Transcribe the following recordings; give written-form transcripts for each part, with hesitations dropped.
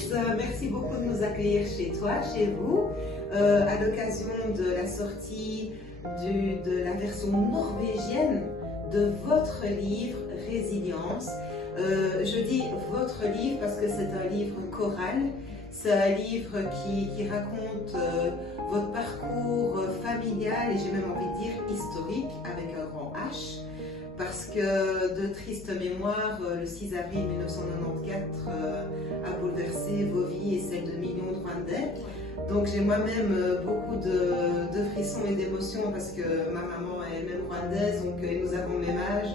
Alice, merci beaucoup de nous accueillir chez toi, chez vous, à l'occasion de la sortie de la version norvégienne de votre livre Résilience. Je dis votre livre parce que c'est un livre choral, c'est un livre qui raconte votre parcours familial et j'ai même envie de dire historique avec un grand H. Parce que de triste mémoire, le 6 avril 1994 a bouleversé vos vies et celles de millions de Rwandais. Donc j'ai moi-même beaucoup de frissons et d'émotions parce que ma maman est même rwandaise, donc nous avons le même âge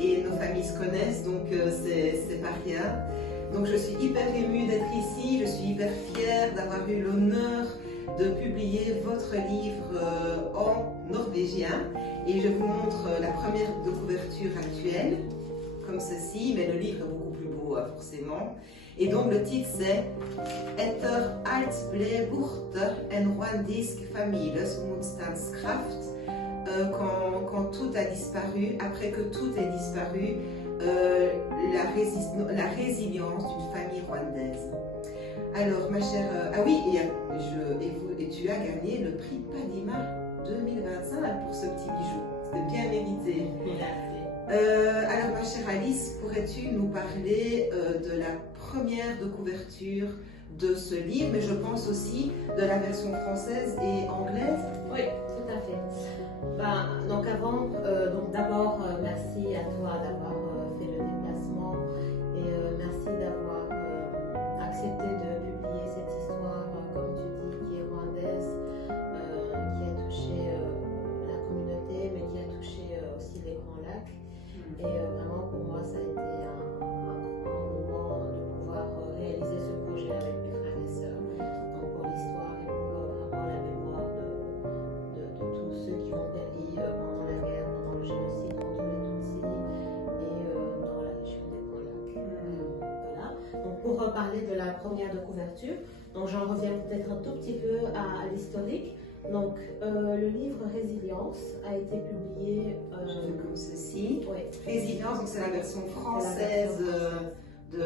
et nos familles se connaissent, donc c'est pas rien. Donc je suis hyper émue d'être ici, je suis hyper fière d'avoir eu l'honneur de publier votre livre en norvégien. Et je vous montre la première de couverture actuelle, comme ceci, mais le livre est beaucoup plus beau, forcément. Et donc le titre c'est Etter alt ble borte en rwandisk families motstandskraft. Quand tout a disparu, après que tout ait disparu, la résilience d'une famille rwandaise. Alors ma chère, ah oui, et tu as gagné le prix Padima 2025 pour ce petit bijou. C'était bien mérité. Alors ma chère Alice, pourrais-tu nous parler de la première de couverture de ce livre, mais je pense aussi de la version française et anglaise? Oui, tout à fait. Donc avant, d'abord merci à toi d'avoir fait le déplacement et merci d'avoir accepté de publier cette histoire, comme tu dis, qui est rwandaise, qui a touché la communauté, mais qui a touché aussi les Grands Lacs. Et vraiment, pour moi, ça a été un grand moment de pouvoir réaliser ce projet avec mes frères et sœurs. Donc, pour l'histoire et pour vraiment la mémoire de tous ceux qui ont péri pendant la guerre, pendant le génocide contre les Tutsis et dans la région des Grands Lacs. Voilà. Donc, pour reparler de la première de couverture, donc j'en reviens peut-être un tout petit peu à l'historique. Donc, le livre Résilience a été publié comme ceci. Oui. Résilience, donc c'est la version française du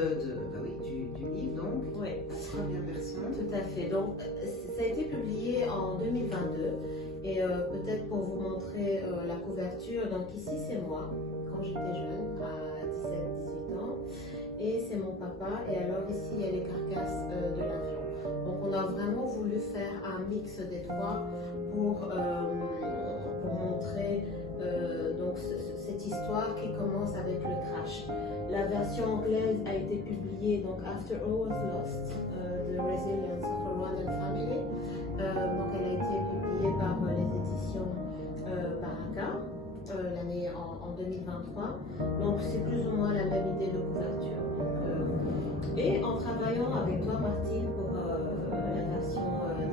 livre, donc. Oui. La première version. Tout à fait. Donc, ça a été publié en 2022. Et peut-être pour vous montrer la couverture, donc ici c'est moi, quand j'étais jeune, à 17-18 ans. Et c'est mon papa. Et alors ici, il y a les carcasses de l'avion. Donc on a vraiment voulu faire un mix des trois pour montrer donc cette histoire qui commence avec le crash. La version anglaise a été publiée donc After All Was Lost, The Resilience of a Rwandan Family. Donc elle a été publiée par les éditions Baraka l'année en 2023. Donc c'est plus ou moins la même idée de couverture. Et en travaillant avec toi Martine pour la version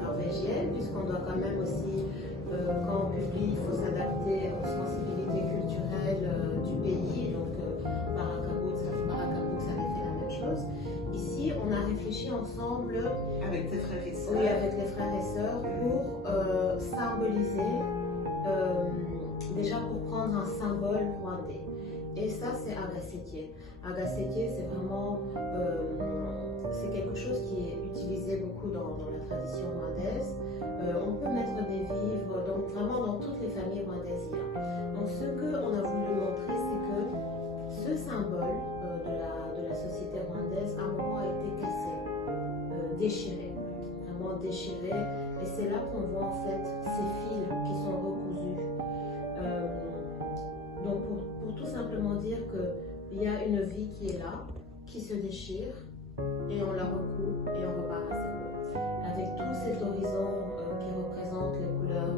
norvégienne, puisqu'on doit quand même aussi, quand on publie, il faut s'adapter aux sensibilités culturelles du pays. Donc Barakabout, ça avait fait la même chose. Ici, on a réfléchi ensemble avec tes frères et sœurs. Oui, avec les frères et sœurs pour symboliser, déjà pour prendre un symbole rwandais. Et ça, c'est Agasétié. Agasétié, c'est vraiment c'est quelque chose qui est utilisé beaucoup dans la tradition rwandaise. On peut mettre des vivres, donc vraiment dans toutes les familles rwandaises. Donc ce qu'on a voulu montrer, c'est que ce symbole de la société rwandaise, à un moment, a été cassé, déchiré, vraiment déchiré. Et c'est là qu'on voit en fait ces fils qui sont recousus. Donc pour tout simplement dire qu'il y a une vie qui est là, qui se déchire, et on la recoue et on repart à zéro. Avec tout cet horizon qui représente les couleurs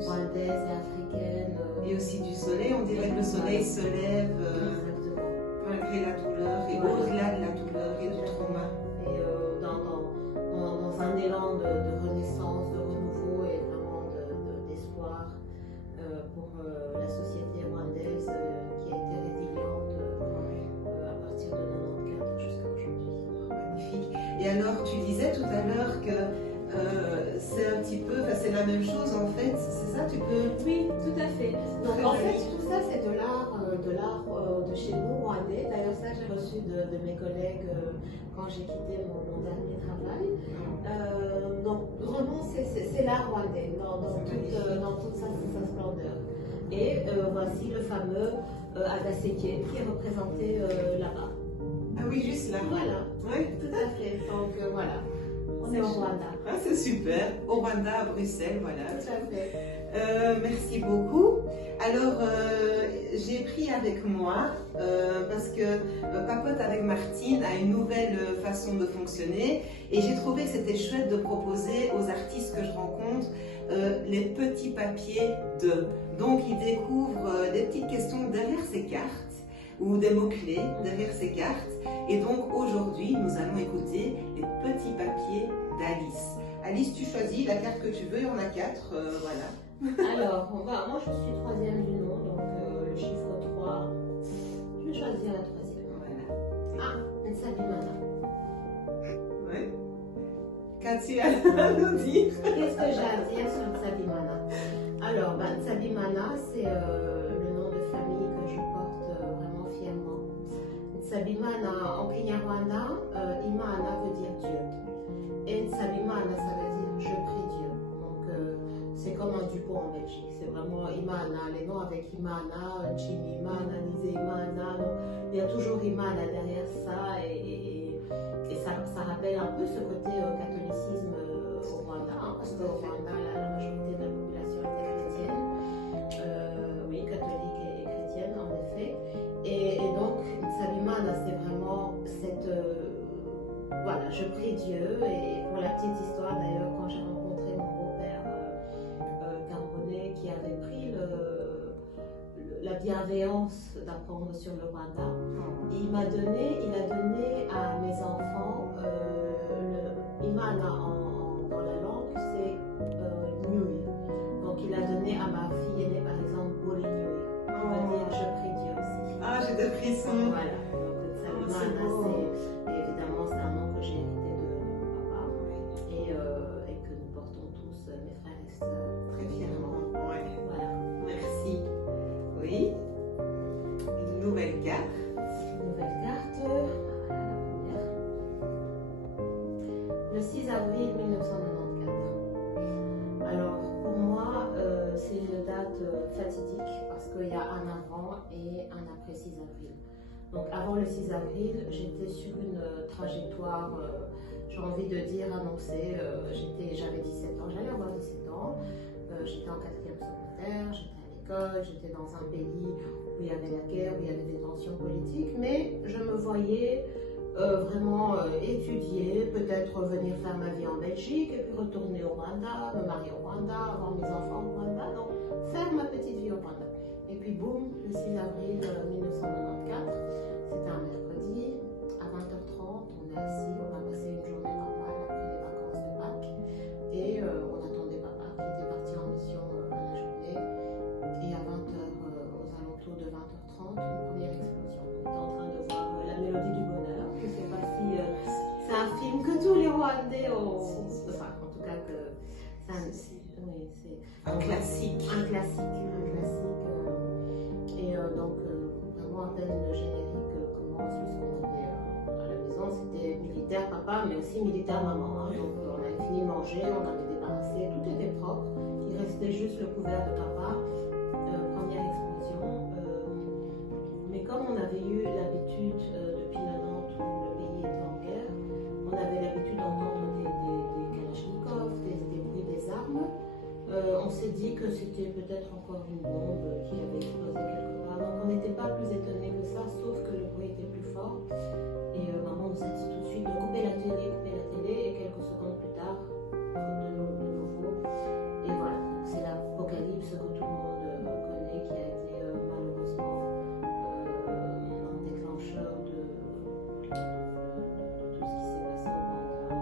rwandaises et africaines. Et aussi du soleil, on dirait que le soleil se lève malgré la douleur et au-delà de la douleur et du trauma. Et dans un élan de renaissance, de renouveau et vraiment d'espoir pour la société rwandaise qui a été résiliente à partir de 94 jusqu'à aujourd'hui. Magnifique. Et alors, tu disais tout à l'heure que c'est un petit peu, c'est la même chose en fait, c'est ça, tu peux... Oui, tout à fait. Donc en fait, tout ça c'est de l'art de l'art de chez nous, rwandais. D'ailleurs, ça, j'ai reçu de mes collègues quand j'ai quitté mon dernier travail. Donc, vraiment, c'est l'art rwandais dans toute sa splendeur. Et voici le fameux Agaseke qui est représenté là-bas. Ah oui, juste là. Voilà, Oui, tout à fait. Donc voilà, on est au Rwanda. Ah, c'est super. Au Rwanda, à Bruxelles, voilà. Tout à fait. Merci beaucoup. Alors, j'ai pris avec moi, parce que Papote avec Martine a une nouvelle façon de fonctionner et j'ai trouvé que c'était chouette de proposer aux artistes que je rencontre les petits papiers de. Donc, ils découvrent des petites questions derrière ces cartes ou des mots-clés derrière ces cartes. Et donc, aujourd'hui, nous allons écouter les petits papiers d'Alice. Alice, tu choisis la carte que tu veux, il y en a 4, voilà. Alors, moi je suis 3e du nom, donc le chiffre 3, je vais choisir la 3e. Voilà. Ah, Nsabimana. Ouais. Qu'as-tu à nous dire? Qu'est-ce que j'ai à dire sur Nsabimana? Alors, Nsabimana, c'est le nom de famille que je porte vraiment fièrement. Nsabimana, en Kinyarwanda, Imana veut dire Dieu. Et Nsabimana, ça veut dire je prie Dieu. Donc, c'est comme un dupont en Belgique. C'est vraiment Imana, les noms avec Imana, Jimmy Imana, Nise Imana. Donc, il y a toujours Imana derrière ça. Et ça rappelle un peu ce côté catholicisme au Rwanda. Parce qu'au Rwanda, la majorité de la population était chrétienne. Oui, catholique et chrétienne, en effet. Et donc, Nsabimana, c'est vraiment cette. Voilà, je prie Dieu. Et pour la petite histoire, d'ailleurs, quand j'ai rencontré mon beau-père camerounais qui avait pris la bienveillance d'apprendre sur le Rwanda, il a donné à mes enfants le Imana dans la langue, c'est Nyui. Donc, il a donné à ma fille aînée, par exemple, Boli Nyui. On va dire je prie Dieu aussi. Ah, j'ai des frissons. Voilà, donc Nsabimana, évidemment, c'est un nom que j'ai hérité de mon papa et que nous portons tous, mes frères et sœurs, très fièrement. Ouais. Voilà. Merci. Oui. Une nouvelle carte. Nouvelle carte. Voilà, la première. Le 6 avril 1994. Alors, pour moi, c'est une date fatidique parce qu'il y a un avant et un après 6 avril. Donc, avant le 6 avril, j'étais sur une trajectoire, j'ai envie de dire, annoncée. J'avais 17 ans, j'allais avoir 17 ans. J'étais en 4e secondaire, j'étais à l'école, j'étais dans un pays où il y avait la guerre, où il y avait des tensions politiques, mais je me voyais vraiment étudier, peut-être venir faire ma vie en Belgique et puis retourner au Rwanda, me marier au Rwanda, avoir mes enfants au Rwanda, donc faire ma petite vie au Rwanda. Et puis boum, le 6 avril 1994, c'était un mercredi, à 20h30, on est assis, on a passé une journée normale après les vacances de Pâques et on attendait papa qui était parti en mission à la journée. Et à 20h, aux alentours de 20h30, une première explosion. On était en train de voir La Mélodie du Bonheur. Je ne sais pas si c'est un film que tous les Rwandais ont. Enfin, en tout cas, que c'est Un classique. Un classique. Et donc, vraiment, à peine le générique commence, puisqu'on avait à la maison, c'était militaire papa, mais aussi militaire maman. Hein. Donc, on avait fini de manger, on avait débarrassé, tout était propre. Il restait juste le couvert de papa. Première explosion. Mais comme on avait eu l'habitude, depuis 90 où le pays était en guerre, on avait l'habitude d'entendre des kalachnikovs, des bruits des armes. On s'est dit que c'était peut-être encore une bombe qui avait explosé quelque part. Donc on n'était pas plus étonnés que ça, sauf que le bruit était plus fort. Et maman nous a dit tout de suite de couper la télé, et quelques secondes plus tard, de nouveau. Et voilà, donc c'est l'apocalypse que tout le monde connaît, qui a été malheureusement un déclencheur de tout ce qui s'est passé au Rwanda,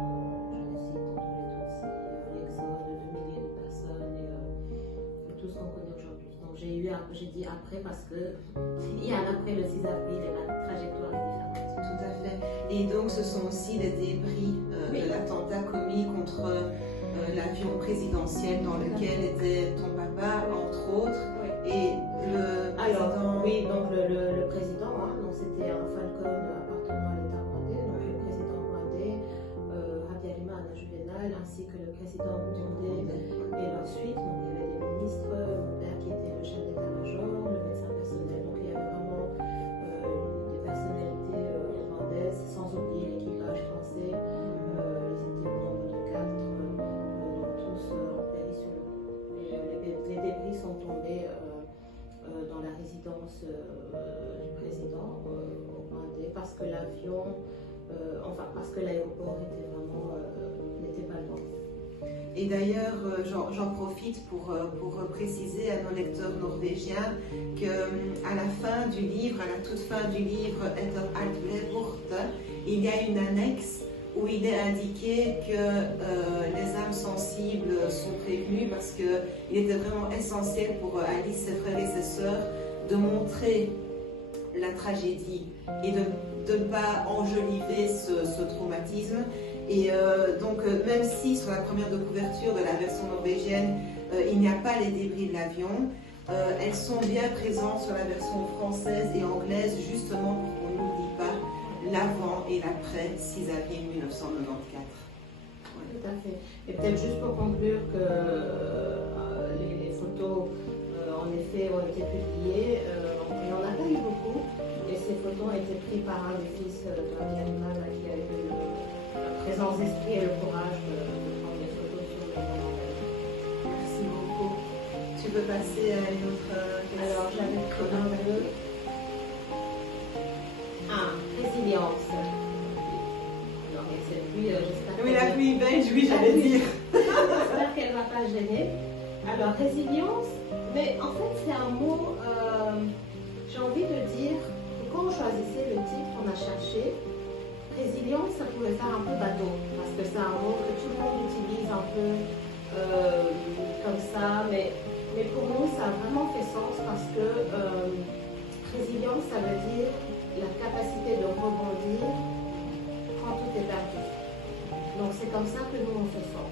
génocide contre les Tutsis, l'exode de milliers de personnes et tout ce qu'on connaît aujourd'hui. Donc j'ai dit après parce que il y a un après le 6 avril et ma trajectoire est différente. Tout à fait. Et donc, ce sont aussi les débris de l'attentat commis contre l'avion présidentiel dans lequel était ton papa, entre autres. Oui. Et président? Oui, donc le président, hein, donc c'était un Falcon appartenant à l'État rwandais, donc le président rwandais, Habyarimana Juvenal, ainsi que le président burundais et leur suite. Donc il y avait des ministres, mon père qui était le chef d'état-major, le médecin personnel, donc il y avait vraiment des personnalités rwandaises, sans oublier l'équipage français. Ils étaient au nombre de 4, donc tous en péri sur l'eau. Les débris sont tombés dans la résidence du président rwandais parce que l'avion, parce que l'aéroport était vraiment n'était pas loin. Et d'ailleurs, j'en profite pour préciser à nos lecteurs norvégiens qu'à la fin du livre, à la toute fin du livre Etter alt ble borte, il y a une annexe où il est indiqué que les âmes sensibles sont prévenues parce qu'il était vraiment essentiel pour Alice, ses frères et ses sœurs, de montrer la tragédie et de ne pas enjoliver ce traumatisme. Et donc, même si sur la première de couverture de la version norvégienne, il n'y a pas les débris de l'avion, elles sont bien présentes sur la version française et anglaise, justement pour qu'on n'oublie pas l'avant et l'après 6 avril 1994. Ouais. Tout à fait. Et peut-être juste pour conclure que les photos, en effet, ont été publiées. Il n'y en a pas eu beaucoup. Et ces photos ont été prises par un des fils de Habyarimana qui a eu la présence d'esprit et le courage de prendre des photos sur le moment. Merci beaucoup. Tu peux passer à une autre question? Alors, j'avais pris un peu. Résilience. Non, mais c'est pluie, j'espère. Oui, la pluie belge, oui, j'allais dire. J'espère qu'elle ne va pas gêner. Alors, résilience, mais en fait, c'est un mot, j'ai envie de dire, que quand on choisissait le titre, on a cherché. Résilience, ça pouvait faire un peu bateau, parce que c'est un mot que tout le monde utilise un peu comme ça, mais pour nous, ça a vraiment fait sens parce que résilience, ça veut dire la capacité de rebondir quand tout est perdu. Donc c'est comme ça que nous on se sent.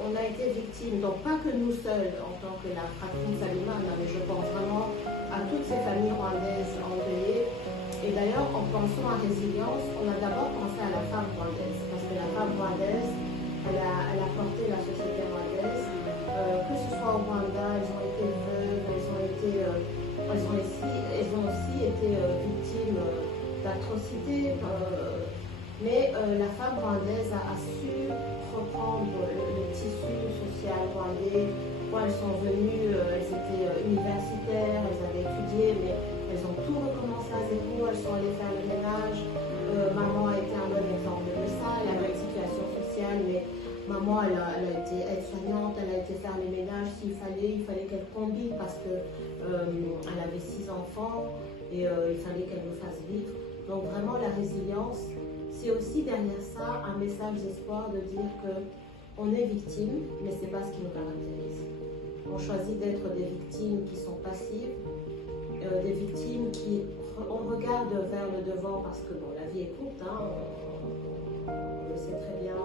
On a été victime, donc pas que nous seuls en tant que la fratrie Salimana, mais je pense vraiment à toutes ces familles rwandaises endeuillées. Et d'ailleurs, en pensant à résilience, on a d'abord pensé à la femme rwandaise, parce que la femme rwandaise, elle a porté la société rwandaise, que ce soit au Rwanda, elles ont été veuves, elles ont aussi été victimes d'atrocités, mais la femme rwandaise a su reprendre le tissu social rwandais. Quand elles sont venues, elles étaient universitaires, elles avaient étudié, mais elles ont tout recommencé à zéro, elles sont allées faire le ménage. Maman a été un bon exemple de ça, elle avait une situation sociale, mais maman, elle a été aide-soignante, elle a été faire les ménages s'il fallait, il fallait qu'elle combine parce que elle avait 6 enfants et il fallait qu'elle nous fasse vivre. Donc vraiment la résilience, c'est aussi derrière ça un message d'espoir de dire que on est victime, mais c'est pas ce qui nous caractérise. On choisit d'être des victimes qui sont passives, des victimes qui on regarde vers le devant parce que bon, la vie est courte, hein, on le sait très bien.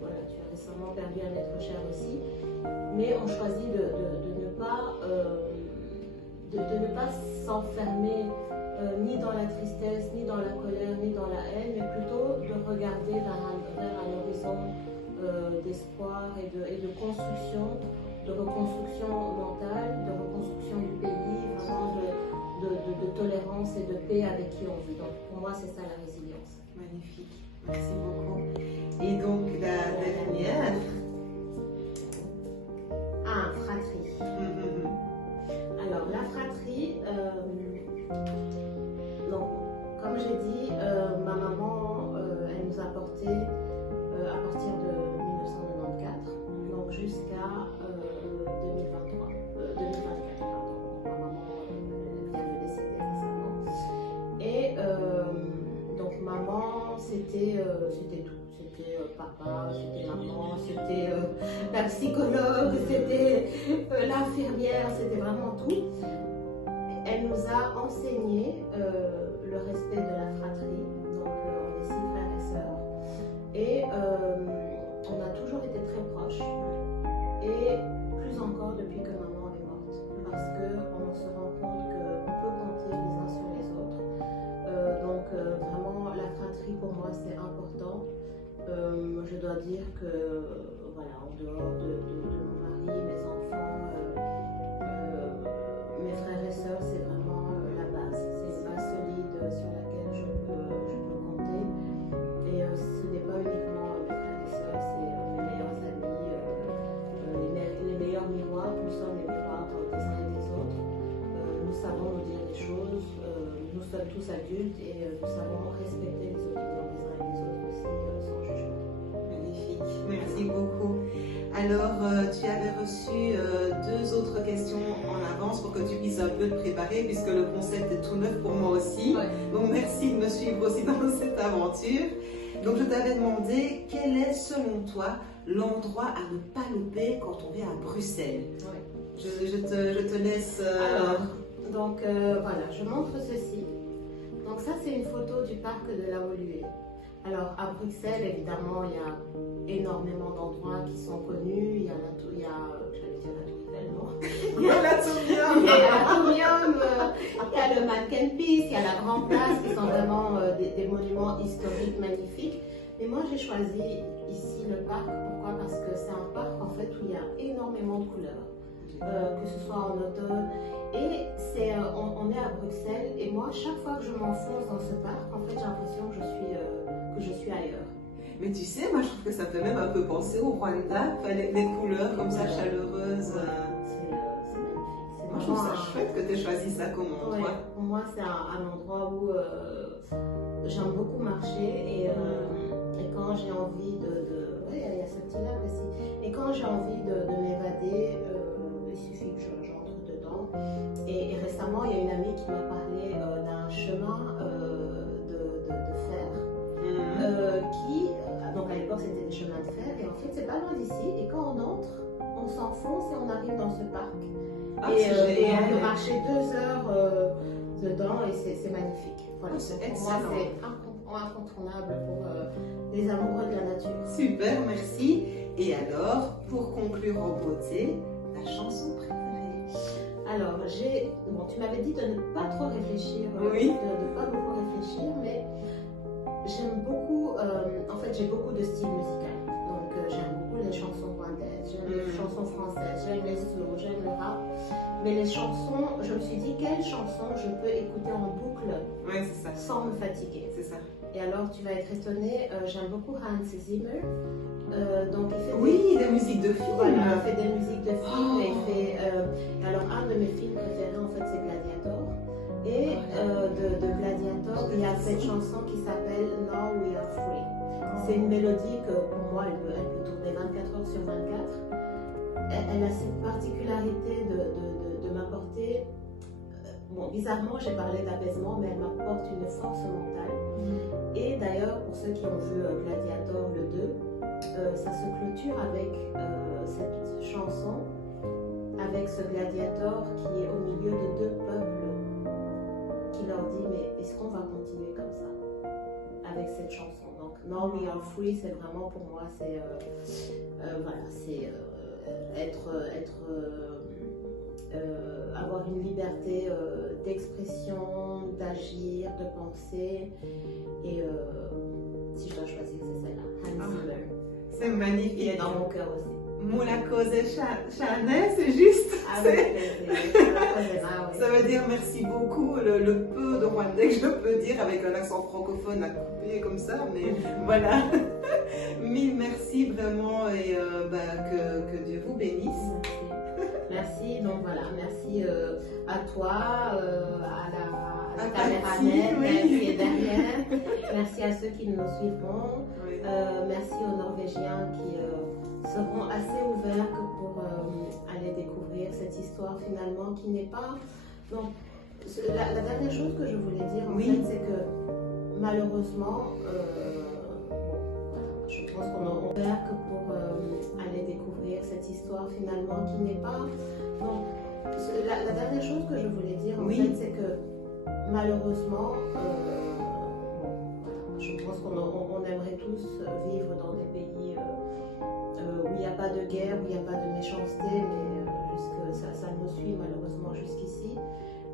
Voilà, tu as récemment perdu un être cher aussi, mais on choisit de ne pas s'enfermer ni dans la tristesse, ni dans la colère, ni dans la haine, mais plutôt de regarder vers un horizon d'espoir et de construction, de reconstruction mentale, de reconstruction du pays, vraiment de tolérance et de paix avec qui on vit. Donc pour moi, c'est ça la résilience. Magnifique, merci beaucoup. Et donc la dernière. Fratrie. Alors la fratrie, donc comme j'ai dit, ma maman, elle nous a porté à partir de 1994, donc jusqu'à 2023, 2024, pardon. Ma maman vient de décéder récemment. Et donc maman, c'était tout. C'était papa, c'était maman, c'était la psychologue, c'était l'infirmière, c'était vraiment tout. Elle nous a enseigné le respect de la fratrie, donc on est 6 frères et sœurs. Et on a toujours été très proches, et plus encore depuis que maman est morte, parce qu'on dois dire que, voilà, en dehors de mon mari, mes enfants, mes frères et sœurs, c'est vraiment la base. C'est une base solide sur laquelle je peux compter. Et ce n'est pas uniquement mes frères et sœurs, c'est mes meilleurs amis, les meilleurs miroirs. Nous sommes les miroirs des uns et des autres. Nous savons nous dire les choses. Nous sommes tous adultes et nous savons respecter les opinions des uns et des autres aussi sans jugement. Magnifique, merci beaucoup. Alors, tu avais reçu 2 autres questions en avance pour que tu puisses un peu te préparer puisque le concept est tout neuf pour moi aussi. Ouais. Donc, merci de me suivre aussi dans cette aventure. Donc, je t'avais demandé quel est selon toi l'endroit à ne pas louper quand on vient à Bruxelles. Ouais. Je te laisse... Alors, donc voilà, je montre ceci. Donc ça, c'est une photo du parc de la Woluwe. Alors, à Bruxelles, évidemment, il y a énormément d'endroits qui sont connus. Il y a j'allais dire la Tour Eiffel, non. Il y a l'Atomium. Il y a l'Atomium, il y a le Mannequin Peace, il y a la Grande Place, qui sont vraiment des monuments historiques magnifiques. Mais moi, j'ai choisi ici le parc. Pourquoi? Parce que c'est un parc, en fait, où il y a énormément de couleurs. Que ce soit en automne. Et on est à Bruxelles. Et moi, chaque fois que je m'enfonce dans ce parc, en fait, j'ai l'impression que je suis ailleurs. Mais tu sais, moi je trouve que ça fait même un peu penser au Rwanda, enfin, les couleurs comme ça chaleureuses. C'est magnifique. Moi je trouve ça chouette que tu aies choisi ça comme endroit. Ouais, pour moi, c'est un endroit où j'aime beaucoup marcher et quand j'ai envie il y a ce petit lac aussi. Et quand j'ai envie de m'évader, il suffit que j'entre dedans. Et récemment, il y a une amie qui m'a parlé d'un chemin de fer. Donc à l'époque c'était des chemins de fer et en fait c'est pas loin d'ici et quand on entre, on s'enfonce et on arrive dans ce parc et on peut marcher 2 heures dedans et c'est magnifique. Voilà, pour moi c'est incontournable pour les amoureux de la nature. Super, merci. Et alors, pour conclure en beauté, ta chanson préférée? Alors tu m'avais dit de ne pas trop réfléchir, oui. de pas beaucoup réfléchir, mais j'aime beaucoup, en fait j'ai beaucoup de styles musicaux, donc j'aime beaucoup les chansons rwandaises, j'aime les chansons françaises, j'aime les slow, j'aime le rap, mais les chansons, je me suis dit quelle chanson je peux écouter en boucle sans me fatiguer. C'est ça. Et alors tu vas être étonnée, j'aime beaucoup Hans Zimmer, donc il fait des musiques de films. Voilà, il fait des musiques de films et il fait, alors un de mes films préférés en fait c'est Gladiator. Et de Gladiator, il y a cette chanson qui s'appelle Now We Are Free. C'est une mélodie que pour moi, elle peut tourner 24 heures sur 24. Elle a cette particularité de m'apporter, bon, bizarrement, j'ai parlé d'apaisement, mais elle m'apporte une force mentale. Et d'ailleurs, pour ceux qui ont vu Gladiator le 2, ça se clôture avec cette chanson, avec ce gladiator qui est au milieu de 2 peuples, qui leur dit mais est-ce qu'on va continuer comme ça avec cette chanson. Donc Now We Are Free, c'est vraiment pour moi c'est avoir une liberté d'expression, d'agir, de penser et si je dois choisir c'est celle-là, Hans Zimmer. C'est magnifique. Il est dans mon cœur aussi. Moulakose Chanel, c'est juste. Ah oui, ça veut dire merci beaucoup, le peu de rwandais que je peux dire avec un accent francophone à couper comme ça, mais voilà. Mille merci vraiment et que Dieu vous bénisse. Merci, donc voilà, merci à toi, à la caméraman qui est derrière, merci à ceux qui nous suivront, merci aux Norvégiens qui seront assez ouverts que pour aller découvrir cette histoire finalement qui n'est pas... Donc, la dernière chose que je voulais dire en fait, c'est que malheureusement, je pense qu'on est ouvert que pour aller découvrir cette histoire finalement qui n'est pas... Donc, la dernière chose que je voulais dire en fait, c'est que malheureusement, je pense qu'on aimerait tous vivre dans des pays où il n'y a pas de guerre, où il n'y a pas de méchanceté, mais ça nous suit malheureusement jusqu'ici.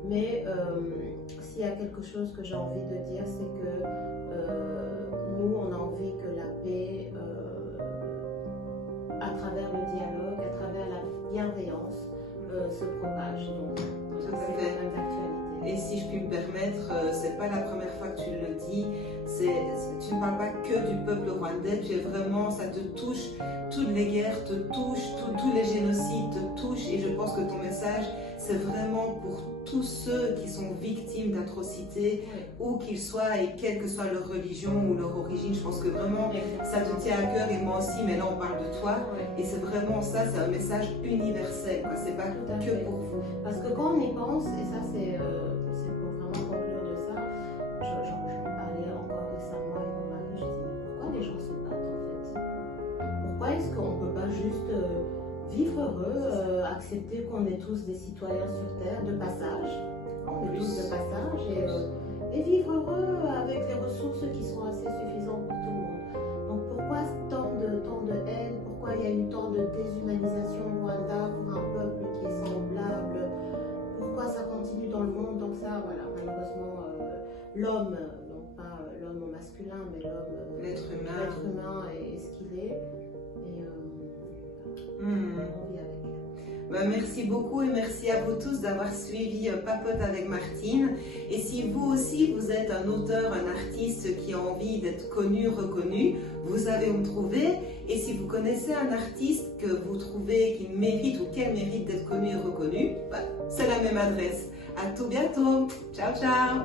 Mais s'il y a quelque chose que j'ai envie de dire, c'est que nous, on a envie que la paix à travers le dialogue, à travers la bienveillance, se propage. Donc, Tout à c'est fait. quand même d'actualité. Et si je puis me permettre, c'est pas la première fois que tu le dis. Tu ne parles pas que du peuple rwandais. Ça te touche. Toutes les guerres te touchent, tous les génocides te touchent. Et je pense que ton message, c'est vraiment pour tous ceux qui sont victimes d'atrocités, où qu'ils soient et quelle que soit leur religion ou leur origine. Je pense que vraiment, ça te tient à cœur et moi aussi. Mais là, on parle de toi. Et c'est vraiment ça, c'est un message universel. C'est pas que pour vous. Parce que quand on y pense, et ça c'est pour vraiment conclure de ça, j'en parlais encore récemment avec mon mari, je disais mais pourquoi les gens se battent en fait? Pourquoi est-ce qu'on ne peut pas juste vivre heureux, accepter qu'on est tous des citoyens sur Terre de passage, on est tous de passage et vivre heureux avec les ressources qui sont assez suffisantes pour tout le monde. Donc pourquoi tant de haine? Pourquoi il y a eu tant de déshumanisation au Rwanda pour un peuple qui est semblable? Pourquoi ça continue dans le monde? Donc ça, voilà, malheureusement, l'homme, donc pas l'homme au masculin, mais L'être humain est ce qu'il est. Et on vit avec. Merci beaucoup et merci à vous tous d'avoir suivi Papote avec Martine. Et si vous aussi, vous êtes un auteur, un artiste qui a envie d'être connu, reconnu, vous savez où me trouver. Et si vous connaissez un artiste que vous trouvez qui mérite ou qu'elle mérite d'être connu et reconnu, c'est la même adresse. À tout bientôt. Ciao, ciao.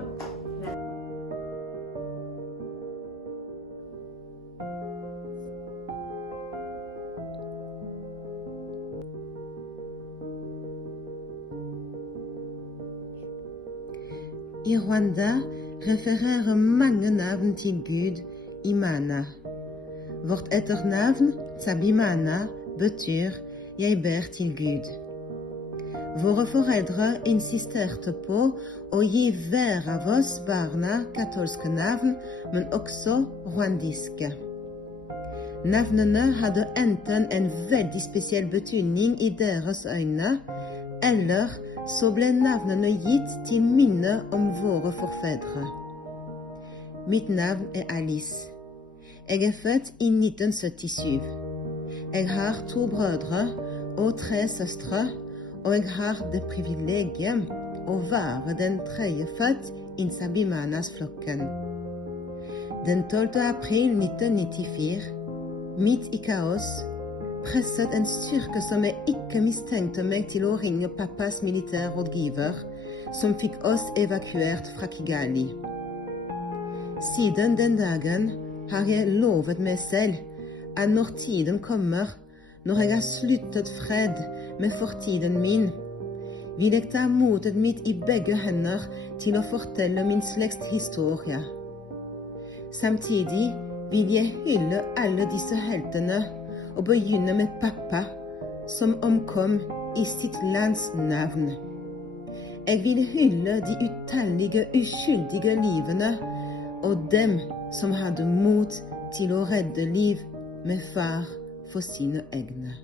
I Rwanda refererer mange navn til Gud, Imana. Vårt etternavn, Tsabimana, betyr «jeg ber til Gud». Våre foreldre insisterte på å gi hver av oss barna katolske navn, men også rwandiske. Navnene hadde enten en veldig spesiell betydning i deres øyne, eller så ble navnene gitt til minne om våre forfedre. Mitt navn er Alice. Jeg er født i 1977. Jeg har 2 brødre og 3 søstre, og jeg har det privilegiet å være den 3. født i Nsabimanas-flokken. Den 12. april 1994, midt i kaos, presset en styrke som jeg ikke mistenkte meg til å ringe pappas militærrådgiver, som fikk oss evakuert fra Kigali. Siden den dagen har jeg lovet meg selv at når tiden kommer, når jeg har sluttet fred med fortiden min, vil jeg ta motet mitt i begge hender til å fortelle min slekts historie. Samtidig vil jeg hylle alle disse heltene og begynne med pappa, som omkom i sitt lands navn. Jeg vil hylle de utallige uskyldige livene, og dem som hadde mot til å redde liv med far for sine egne.